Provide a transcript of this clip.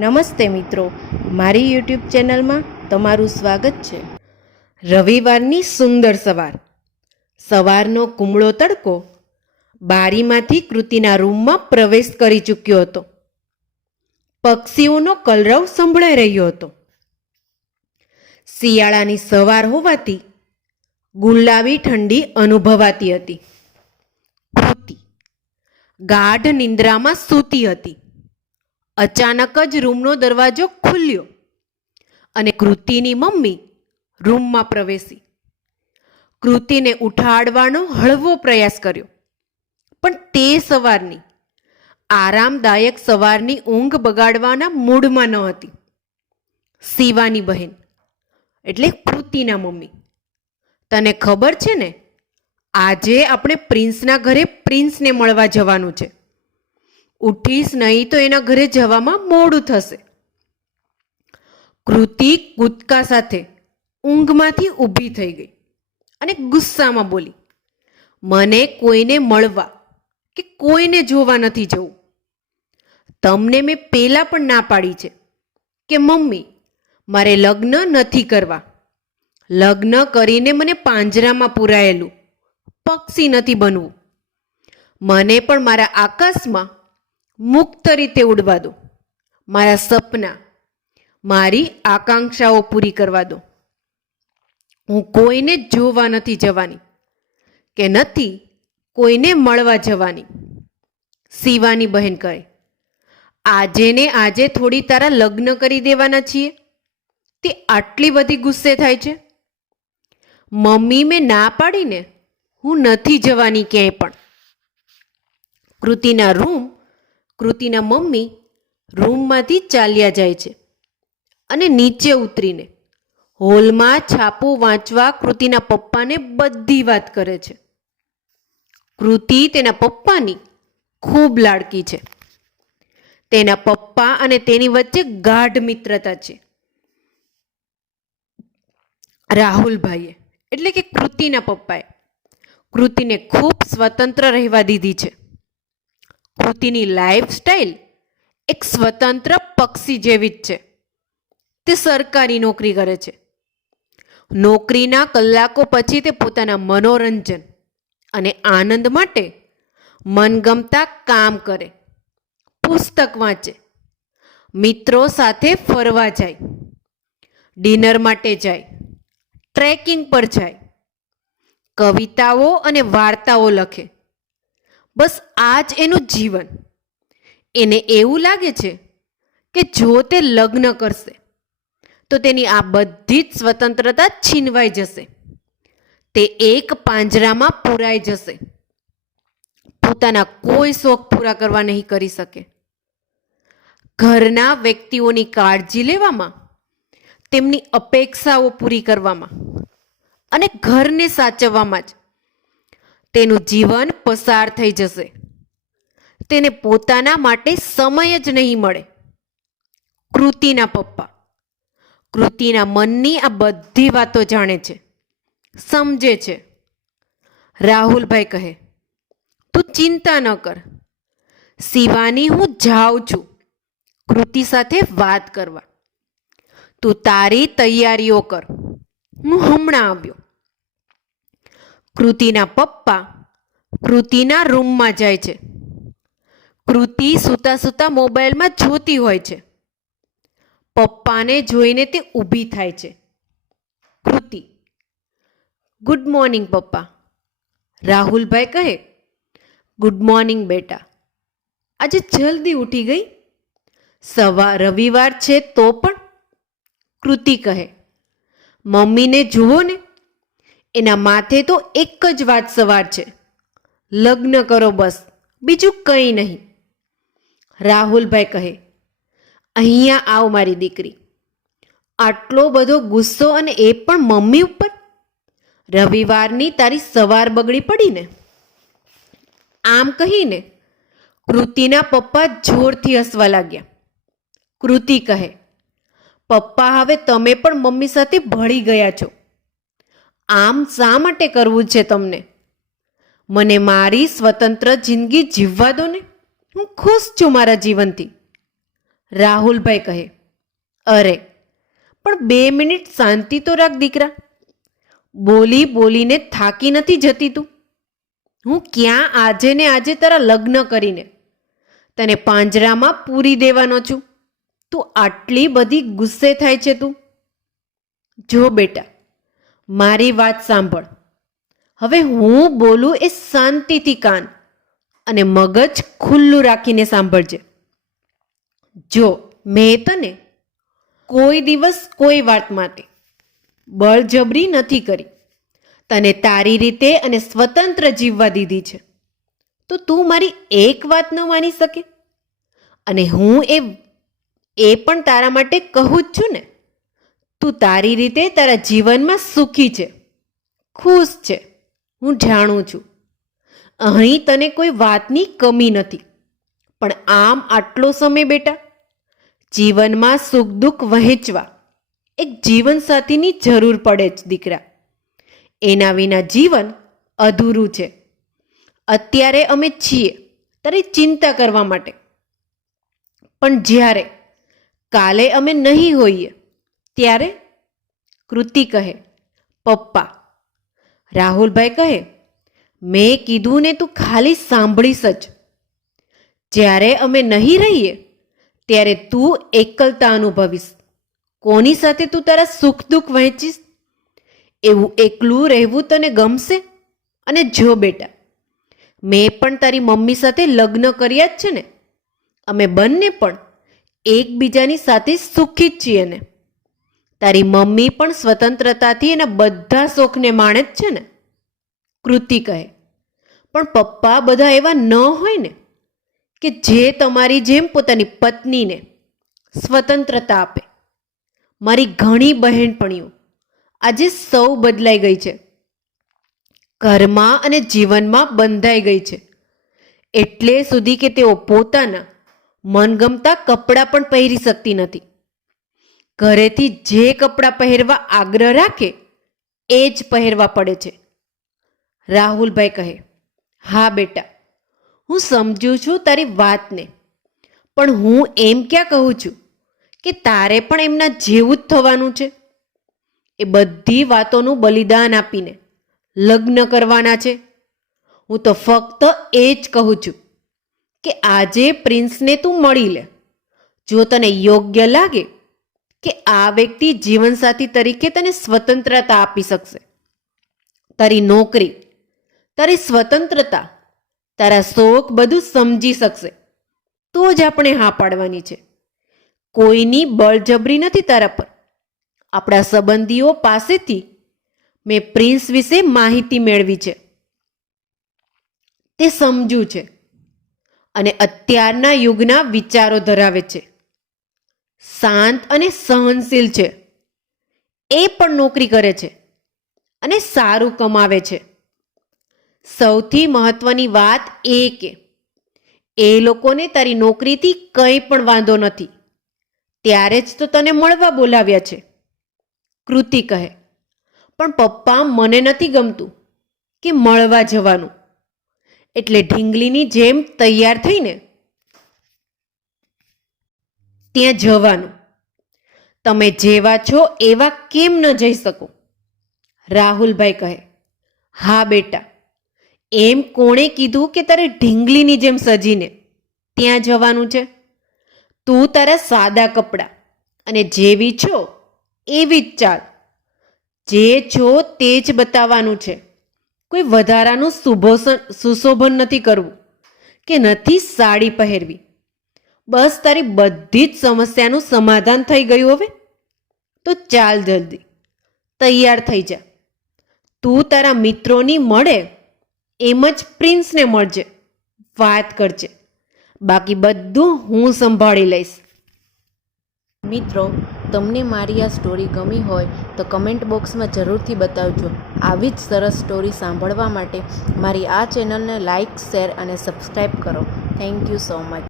નમસ્તે મિત્રો, મારી યુટ્યુબ ચેનલમાં તમારું સ્વાગત છે. રવિવારની સુંદર સવાર. સવારનો કુમળો તડકો બારીમાંથી કૃતિના રૂમમાં પ્રવેશ કરી ચૂક્યો હતો. પક્ષીઓનો કલરવ સંભળાઈ રહ્યો હતો. શિયાળાની સવાર હોવાથી ગુલાબી ઠંડી અનુભવાતી હતી. ગાઢ નિંદ્રામાં સૂતી હતી. અચાનક જ રૂમનો દરવાજો ખુલ્યો અને કૃતિની મમ્મી રૂમમાં પ્રવેશી. કૃતિને ઉઠાડવાનો હળવો પ્રયાસ કર્યો, પણ તે સવારની, આરામદાયક સવારની ઊંઘ બગાડવાના મૂડમાં ન હતી. શિવાની બહેન, એટલે કૃતિના મમ્મી, તને ખબર છે ને, આજે આપણે પ્રિન્સના ઘરે પ્રિન્સને મળવા જવાનું છે. ઉઠીશ નહીં તો એના ઘરે જવામાં મોડું થશે. કૃતિ કૂદકા સાથે ઊંઘમાંથી ઊભી થઈ ગઈ અને ગુસ્સામાં બોલી, મને કોઈને મળવા કે કોઈને જોવા નથી જવું. તમને મેં પહેલાં પણ ના પાડી છે કે મમ્મી, મારે લગ્ન નથી કરવા. લગ્ન કરીને મને પાંજરામાં પૂરાયેલું, પક્ષી નથી બનવું. મને પણ મારા આકાશમાં મુક્ત રીતે ઉડવા દો. મારા સપના, મારી આકાંક્ષાઓ પૂરી કરવા દો. હું કોઈને જોવા નથી જવાની કે નથી કોઈને મળવા જવાની. શિવાની બહેન કહે આજે ને આજે થોડી તારા લગ્ન કરી દેવાના છીએ, તે આટલી બધી ગુસ્સે થાય છે? મમ્મી મેં ના પાડીને હું નથી જવાની ક્યાંય પણ. કૃતિના રૂમ કૃતિના મમ્મી રૂમમાંથી ચાલ્યા જાય છે અને નીચે ઉતરીને હોલમાં છાપું વાંચવા કૃતિના પપ્પાને બધી વાત કરે છે. કૃતિ તેના પપ્પાની ખૂબ લાડકી છે. તેના પપ્પા અને તેની વચ્ચે ગાઢ મિત્રતા છે. રાહુલભાઈએ એટલે કે કૃતિના પપ્પાએ કૃતિને ખૂબ સ્વતંત્ર રહેવા દીધી છે. કૃતિની લાઈફસ્ટાઈલ એક સ્વતંત્ર પક્ષી જેવી જ છે. તે સરકારી નોકરી કરે છે. નોકરીના કલાકો પછી તે પોતાના મનોરંજન અને આનંદ માટે મનગમતા કામ કરે. પુસ્તક વાંચે. મિત્રો સાથે ફરવા જાય. ડિનર માટે જાય. ટ્રેકિંગ પર જાય. કવિતાઓ અને વાર્તાઓ લખે. બસ આ જ એનું જીવન. એને એવું લાગે છે કે જો તે લગ્ન કરશે, તો તેની આ બધી જ સ્વતંત્રતા છીનવાઈ જશે. તે એક પાંજરામાં પૂરાઈ જશે. પોતાના કોઈ શોખ પૂરા કરવા નહીં કરી શકે. ઘરના વ્યક્તિઓની કાળજી લેવામાં, તેમની અપેક્ષાઓ પૂરી કરવામાં અને ઘરને સાચવવામાં જ તેનું જીવન પસાર થઈ જશે. તેને પોતાના માટે સમય જ નહીં મળે. કૃતિના પપ્પા. કૃતિના મનની આ બધી વાતો જાણે છે. સમજે છે. રાહુલભાઈ કહે, તું ચિંતા ન કર. શિવાની હું જાઉં છું. કૃતિ સાથે વાત કરવા. તું તારી તૈયારીઓ કર. હું હમણાં આવ્યો. કૃતિના પપ્પા કૃતિના રૂમમાં જાય છે. કૃતિ સૂતા સૂતા મોબાઈલમાં જોતી હોય છે. પપ્પાને જોઈને તે ઊભી થાય છે. કૃતિ, ગુડ મોર્નિંગ પપ્પા. રાહુલભાઈ કહે, ગુડ મોર્નિંગ બેટા. આજે જલ્દી ઉઠી ગઈ. સવાર રવિવાર છે તો પણ કૃતિ કહે, મમ્મીને જુઓ ને. એના માથે તો એક જ વાત સવાર છે. લગ્ન કરો બસ, બીજું કંઈ નહીં. રાહુલભાઈ કહે, અહીંયા આવ મારી દીકરી. આટલો બધો ગુસ્સો અને એ પણ મમ્મી ઉપર? રવિવારની તારી સવાર બગડી પડી ને? આમ કહીને કૃતિના પપ્પા જોરથી હસવા લાગ્યા. કૃતિ કહે, પપ્પા, હવે તમે પણ મમ્મી સાથે ભળી ગયા છો. આમ શા માટે કરવું છે તમને? મને મારી સ્વતંત્ર જિંદગી જીવવા દો ને. હું ખુશ છું મારા જીવનથી. રાહુલભાઈ કહે, અરે, પણ બે મિનિટ શાંતિ તો રાખ દીકરા. બોલી બોલીને થાકી નથી જતી તું. હું ક્યાં આજે ને આજે તારા લગ્ન કરીને તને પાંજરામાં પૂરી દેવાનો છું. તું આટલી બધી ગુસ્સે થાય છે તું. જો બેટા મારી વાત સાંભળ. હવે હું બોલું એ શાંતિથી કાન અને મગજ ખુલ્લું રાખીને સાંભળજે. જો મેં તને કોઈ દિવસ કોઈ વાત માટે બળજબરી નથી કરી, તને તારી રીતે અને સ્વતંત્ર જીવવા દીધી છે, તો તું મારી એક વાત ન માની શકે? અને હું એ એ પણ તારા માટે કહું જ છું ને? તું તારી રીતે તારા જીવનમાં સુખી છે, ખુશ છે, હું જાણું છું. અહીં તને કોઈ વાતની કમી નથી, પણ આમ આટલો સમય બેટા, જીવનમાં સુખ દુઃખ વહેંચવા એક જીવનસાથીની જરૂર પડે જ દીકરા. એના વિના જીવન અધૂરું છે. અત્યારે અમે છીએ તારી ચિંતા કરવા માટે. પણ જ્યારે કાલે અમે નહીં હોઈએ ત્યારે કૃતિ કહે, પપ્પા, રાહુલભાઈ કહે, મેં કીધું ને તું ખાલી સાંભળીશ જ. જ્યારે અમે નહીં રહીએ, ત્યારે તું એકલતા અનુભવીશ. કોની સાથે તું તારા સુખ દુઃખ વહેંચીશ? એવું એકલું રહેવું તને ગમશે? અને જો બેટા, મેં પણ તારી મમ્મી સાથે લગ્ન કર્યા જ છે ને, અમે બંને પણ એકબીજાની સાથે સુખી જ છીએ ને. તારી મમ્મી પણ સ્વતંત્રતાથી એના બધા શોખને માણે જ છે ને? કૃતિ કહે. પણ પપ્પા બધા એવા ન હોય ને કે જે તમારી જેમ પોતાની પત્નીને સ્વતંત્રતા આપે. મારી ઘણી બહેનપણીઓ આજે સૌ બદલાઈ ગઈ છે. ઘરમાં અને જીવનમાં બંધાઈ ગઈ છે. એટલે સુધી કે તેઓ પોતાના મનગમતા કપડાં પણ પહેરી શકતી નથી. ઘરેથી જે કપડાં પહેરવા આગ્રહ રાખે, એ જ પહેરવા પડે છે. રાહુલભાઈ કહે, હા બેટા, હું સમજુ છું તારી વાતને, પણ હું એમ ક્યાં કહું છું કે તારે પણ એમના જેવું જ થવાનું છે. એ બધી વાતોનું બલિદાન આપીને લગ્ન કરવાના છે. હું તો ફક્ત એ જ કહું છું કે આજે પ્રિન્સને તું મળી લે. જો તને યોગ્ય લાગે કે આ વ્યક્તિ જીવનસાથી તરીકે તને સ્વતંત્રતા આપી શકશે. તારી નોકરી, તારી સ્વતંત્રતા, તારા શોખ બધું સમજી શકશે. તો જ આપણે હા પાડવાની છે. કોઈની બળજબરી નથી તારા પર. આપણા સંબંધીઓ પાસેથી મેં પ્રિન્સ વિશે માહિતી મેળવી છે. તે સમજુ છે. અને અત્યારના યુગના વિચારો ધરાવે છે. શાંત અને સહનશીલ છે. એ પણ નોકરી કરે છે અને સારું કમાવે છે. સૌથી મહત્વની વાત એ કે, એ લોકોને તારી નોકરીથી કંઈ પણ વાંધો નથી. ત્યારે જ તો તને મળવા બોલાવ્યા છે. કૃતિ કહે, પણ પપ્પા, મને નથી ગમતું કે મળવા જવાનું. એટલે ઢીંગલીની જેમ તૈયાર થઈને ત્યાં જવાનું. તમે જેવા છો એવા કેમ ન જઈ શકો? રાહુલભાઈ કહે, હા બેટા, એમ કોણે કીધું કે તારે ઢીંગલીની જેમ સજીને ત્યાં જવાનું છે? તું તારા સાદા કપડાં અને જેવી છો એવી જ ચાલ. જે છો તે જ બતાવવાનું છે. કોઈ વધારાનું સુભોષણ સુશોભન નથી કરવું કે નથી સાડી પહેરવી. બસ તારી બધી જ સમસ્યાનું સમાધાન થઈ ગયું હવે. તો ચાલ જલ્દી. તૈયાર થઈ જા. તું તારા મિત્રોની મળે, એમ જ પ્રિન્સને મળજે, વાત કરજે. બાકી બધું હું સંભાળી લઈશ. મિત્રો, તમને મારી આ સ્ટોરી ગમી હોય તો કમેન્ટ બોક્સમાં જરૂરથી બતાવજો. આવી જ સરસ સ્ટોરી સાંભળવા માટે મારી આ ચેનલને લાઇક શેર અને સબસ્ક્રાઈબ કરો. Thank you so much